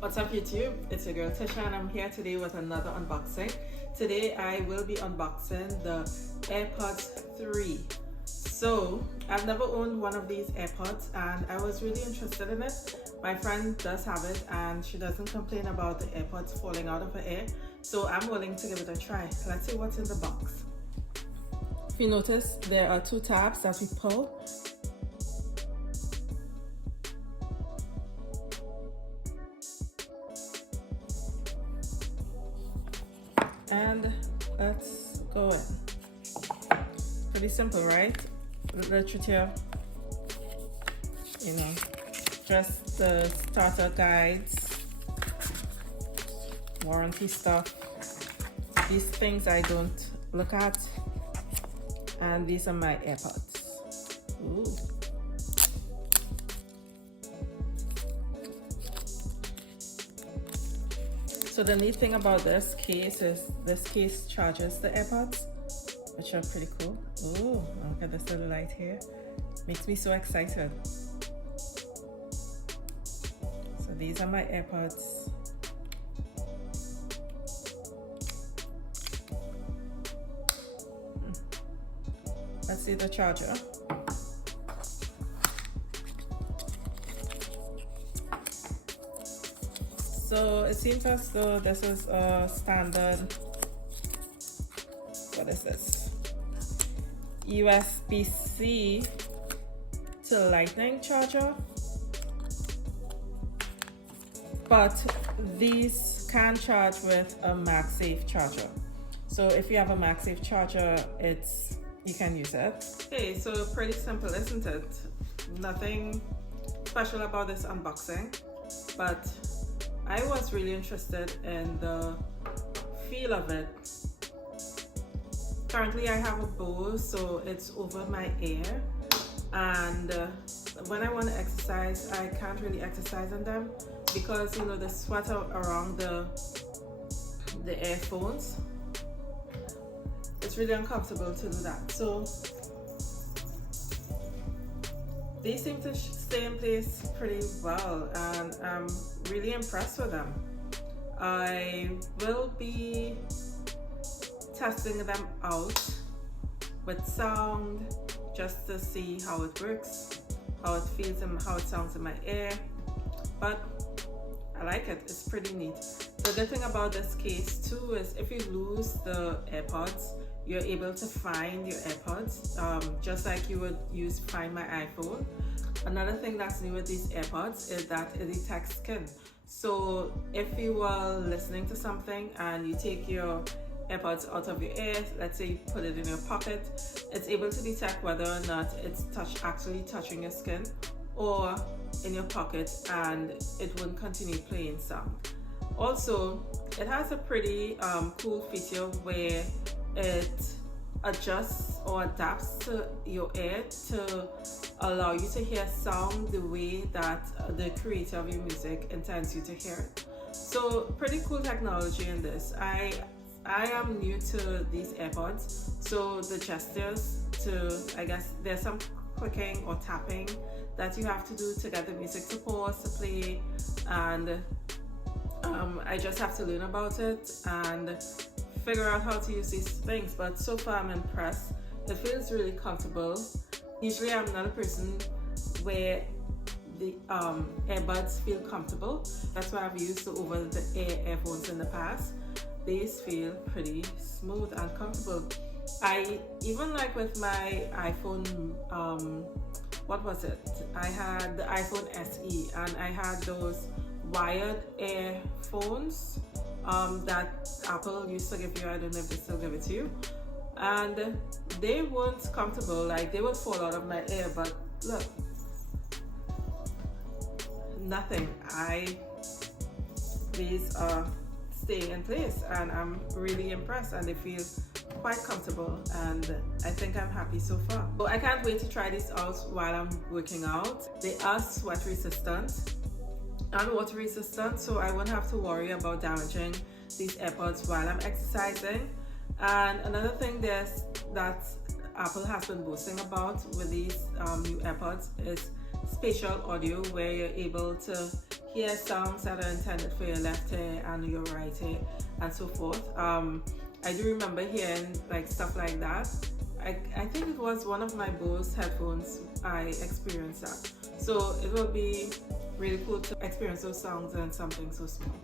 What's up YouTube? It's your girl Tisha and I'm here today with another unboxing. Today I will be unboxing the AirPods 3. So I've never owned one of these AirPods and I was really interested in it. My friend does have it and she doesn't complain about the AirPods falling out of her ear. So I'm willing to give it a try. Let's see what's in the box. If you notice, there are two tabs that we pull. And let's go in. Pretty simple, right? Literature, just the starter guides, warranty stuff. These things I don't look at. And these are my AirPods. Ooh. So the neat thing about this case is this case charges the AirPods, which are pretty cool. Ooh, look at this little light here. Makes me so excited. So these are my AirPods. Let's see the charger. So it seems as though this is a standard, what is this? USB-C to Lightning charger. But these can charge with a MagSafe charger. So if you have a MagSafe charger, you can use it. Okay, so pretty simple, isn't it? Nothing special about this unboxing, but I was really interested in the feel of it. Currently I have a Bose, so it's over my ear, and when I want to exercise, I can't really exercise in them because the sweat around the earphones. It's really uncomfortable to do that. So they seem to stay in place pretty well and I'm really impressed with them. I will be testing them out with sound just to see how it works, how it feels and how it sounds in my ear, but I like it. It's pretty neat. The good thing about this case too is if you lose the AirPods, you're able to find your AirPods just like you would use Find My iPhone. Another thing that's new with these AirPods is that it detects skin. So if you are listening to something and you take your AirPods out of your ear, let's say you put it in your pocket, it's able to detect whether or not it's actually touching your skin or in your pocket, and it won't continue playing sound. Also, it has a pretty cool feature where it adjusts or adapts to your ear to allow you to hear sound the way that the creator of your music intends you to hear it. So pretty cool technology in this. I am new to these AirPods, so the gestures I guess there's some clicking or tapping that you have to do to get the music to pause, to play, and I just have to learn about it and figure out how to use these things. But so far I'm impressed. It feels really comfortable. Usually I'm not a person where the earbuds feel comfortable. That's why I've used the over-the-air earphones in the past. These feel pretty smooth and comfortable. I even like with my iPhone, what was it? I had the iPhone SE and I had those wired earphones that Apple used to give you. I don't know if they still give it to you, and they weren't comfortable. Like, they would fall out of my ear, but look, nothing. These are staying in place and I'm really impressed, and they feel quite comfortable, and I think I'm happy so far. So I can't wait to try this out while I'm working out. They are sweat resistant and water resistant, so I won't have to worry about damaging these AirPods while I'm exercising. And another thing that Apple has been boasting about with these new AirPods is spatial audio where you're able to hear songs that are intended for your left ear and your right ear and so forth. I do remember hearing like stuff like that. I think it was one of my Bose headphones I experienced that. So it will be really cool to experience those sounds in something so small.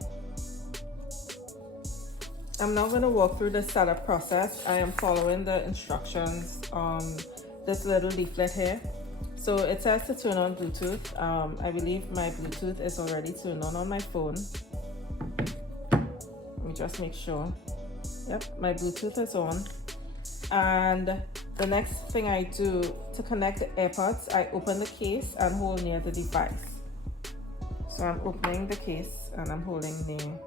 I'm now going to walk through the setup process. I am following the instructions on this little leaflet here. So it says to turn on Bluetooth. I believe my Bluetooth is already turned on my phone. Let me just make sure. Yep, my Bluetooth is on. And the next thing I do to connect the AirPods, I open the case and hold near the device. So I'm opening the case and I'm holding near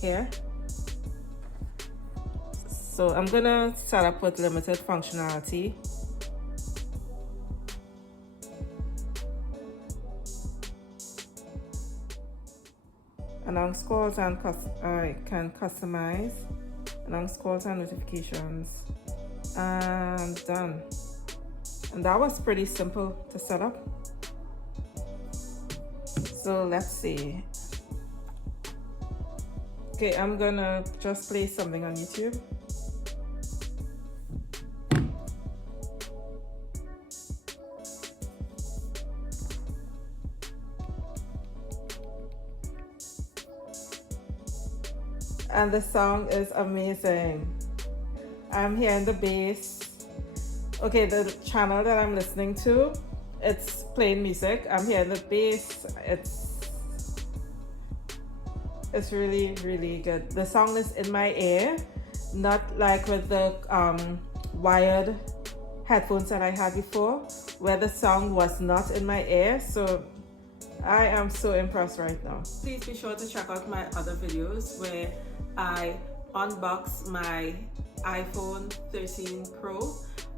here. So I'm gonna set up with limited functionality. Announce calls and I can customize. Announce calls and notifications. And done. And that was pretty simple to set up. So let's see. Okay, I'm gonna just play something on YouTube. And the song is amazing. I'm hearing the bass. Okay, the channel that I'm listening to, it's playing music. I'm hearing the bass. It's really, really good. The song is in my ear, not like with the wired headphones that I had before, where the song was not in my ear. So I am so impressed right now. Please be sure to check out my other videos where I unbox my iPhone 13 Pro,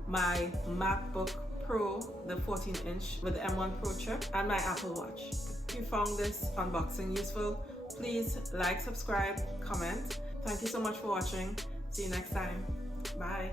my MacBook Pro, the 14-inch with the M1 Pro chip, and my Apple Watch. If you found this unboxing useful, please like, subscribe, comment. Thank you so much for watching. See you next time. Bye.